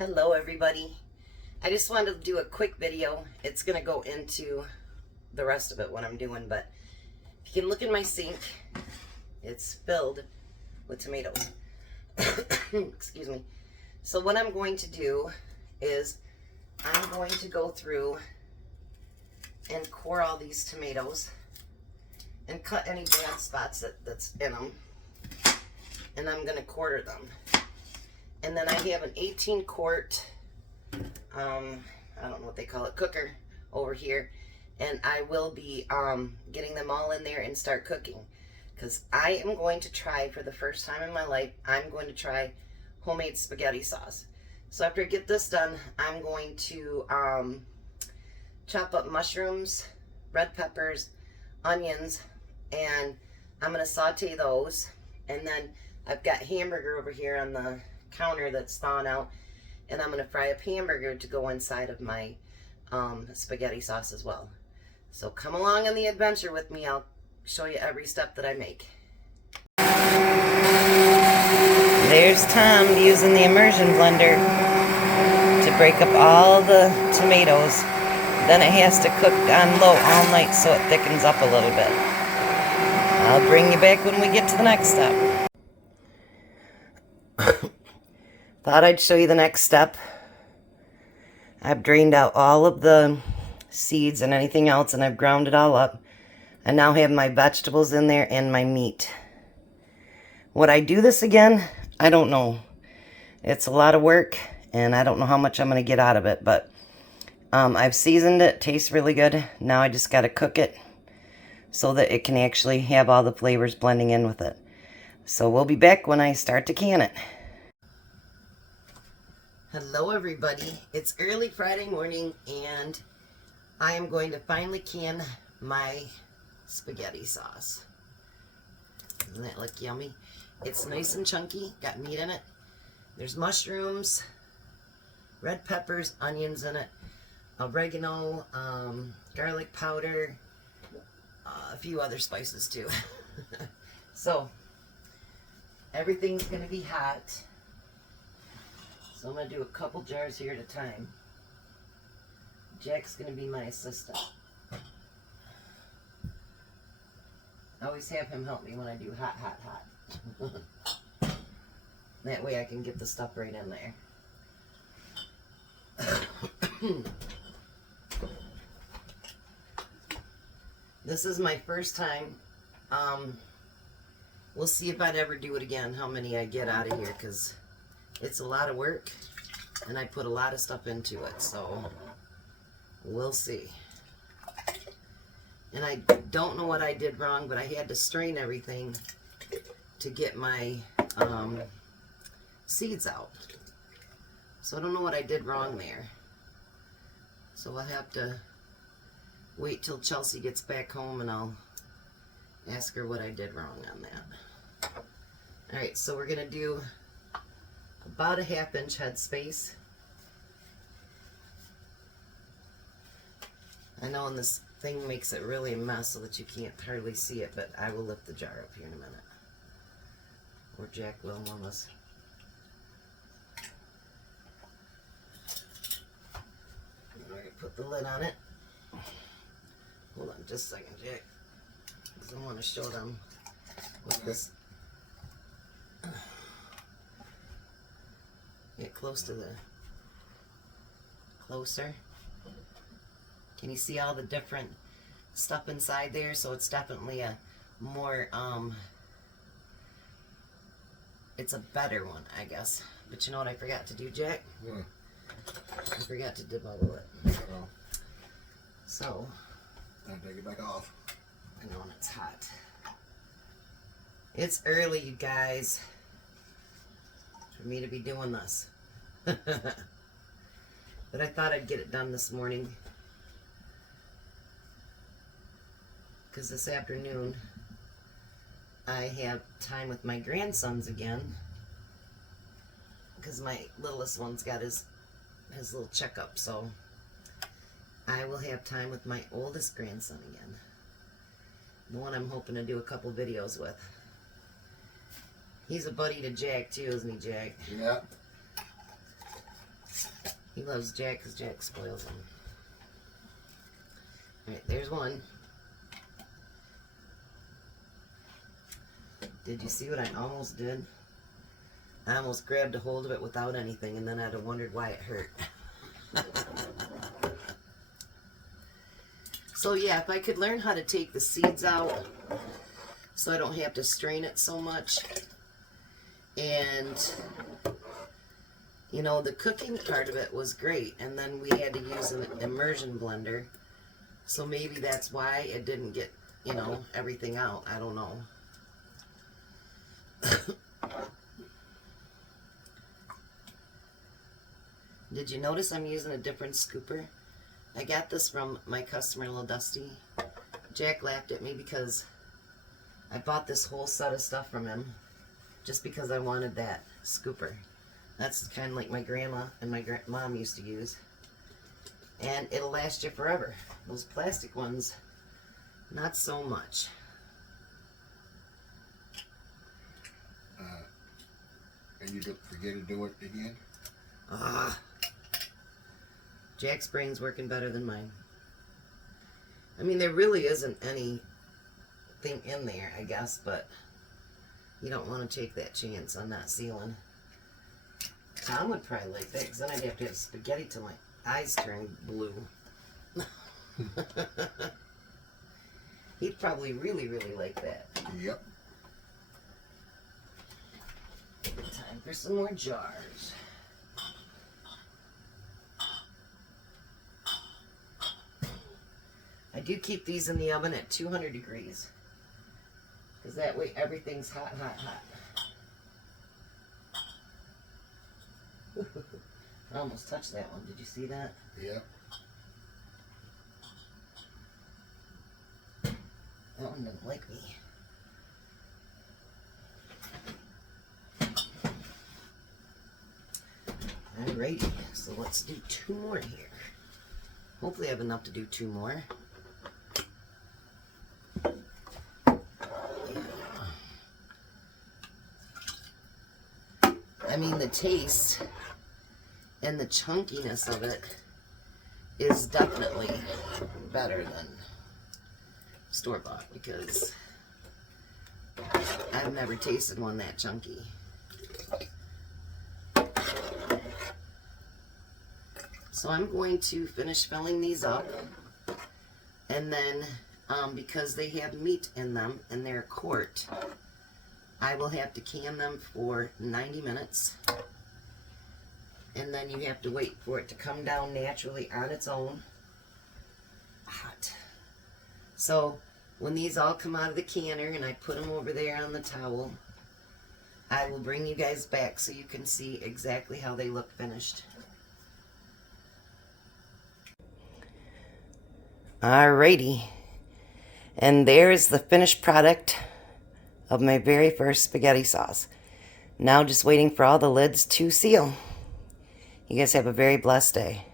Hello everybody. I just wanted to do a quick video. It's going to go into the rest of it, what I'm doing, but if you can look in my sink, it's filled with tomatoes. Excuse me. So what I'm going to do is I'm going to go through and core all these tomatoes and cut any bad spots that's in them. And I'm going to quarter them. And then I have an 18 quart, I don't know what they call it, cooker over here. And I will be getting them all in there and start cooking. Because I am going to try, for the first time in my life, I'm going to try homemade spaghetti sauce. So after I get this done, I'm going to chop up mushrooms, red peppers, onions, and I'm going to saute those. And then I've got hamburger over here on the counter that's thawing out, and I'm going to fry up hamburger to go inside of my spaghetti sauce as well. So come along on the adventure with me. I'll show you every step that I make. There's Tom using the immersion blender to break up all the tomatoes. Then it has to cook on low all night so it thickens up a little bit. I'll bring you back when we get to the next step. Thought I'd show you the next step. I've drained out all of the seeds and anything else, and I've ground it all up. I now have my vegetables in there and my meat. Would I do this again? I don't know. It's a lot of work, and I don't know how much I'm going to get out of it, but I've seasoned it. Tastes really good. Now I just got to cook it so that it can actually have all the flavors blending in with it. So we'll be back when I start to can it. Hello everybody, it's early Friday morning and I am going to finally can my spaghetti sauce. Doesn't that look yummy? It's nice and chunky, got meat in it. There's mushrooms, red peppers, onions in it, oregano, garlic powder, a few other spices too. So everything's going to be hot. So I'm going to do a couple jars here at a time. Jack's going to be my assistant. I always have him help me when I do hot, hot, hot. That way I can get the stuff right in there. This is my first time. We'll see if I'd ever do it again, how many I get out of here, because it's a lot of work, and I put a lot of stuff into it, so we'll see. And I don't know what I did wrong, but I had to strain everything to get my seeds out. So I don't know what I did wrong there. So I'll have to wait till Chelsea gets back home, and I'll ask her what I did wrong on that. Alright, so we're going to do about a 1/2 inch head space. I know, and this thing makes it really a mess so that you can't hardly see it, but I will lift the jar up here in a minute. Or Jack will on us. I'm going to put the lid on it. Hold on just a second, Jack, because I want to show them what this. Get close to the, closer. Can you see all the different stuff inside there? So it's definitely a more, it's a better one, I guess. But you know what I forgot to do, Jack? Yeah. I forgot to debubble it. Oh. So. I'll take it back off. I know, and it's hot. It's early, you guys, for me to be doing this. But I thought I'd get it done this morning, because this afternoon I have time with my grandsons again, because my littlest one's got his little checkup, so I will have time with my oldest grandson again, the one I'm hoping to do a couple videos with. He's a buddy to Jack too, isn't he, Jack? Yeah. He loves Jack because Jack spoils him. Alright, there's one. Did you see what I almost did? I almost grabbed a hold of it without anything, and then I'd have wondered why it hurt. So yeah, if I could learn how to take the seeds out so I don't have to strain it so much. And, you know, the cooking part of it was great. And then we had to use an immersion blender. So maybe that's why it didn't get, you know, everything out. I don't know. Did you notice I'm using a different scooper? I got this from my customer, Little Dusty. Jack laughed at me because I bought this whole set of stuff from him just because I wanted that scooper. That's kind of like my grandma and my mom used to use. And it'll last you forever. Those plastic ones, not so much. And you don't forget to do it again? Jack's brain's working better than mine. I mean, there really isn't anything in there, I guess, but you don't want to take that chance on not sealing. Tom would probably like that, because then I'd have to have spaghetti till my eyes turn blue. He'd probably really, really like that. Yep. Time for some more jars. I do keep these in the oven at 200 degrees. Because that way everything's hot, hot, hot. I almost touched that one. Did you see that? Yep. That one didn't like me. Alrighty, so let's do 2 more here. Hopefully I have enough to do 2 more. I mean, the taste and the chunkiness of it is definitely better than store-bought, because I've never tasted one that chunky. So I'm going to finish filling these up, and then because they have meat in them and they're a quart, I will have to can them for 90 minutes, and then you have to wait for it to come down naturally on its own. Hot. So when these all come out of the canner and I put them over there on the towel, I will bring you guys back so you can see exactly how they look finished. Alrighty, and there's the finished product of my very first spaghetti sauce. Now just waiting for all the lids to seal. You guys have a very blessed day.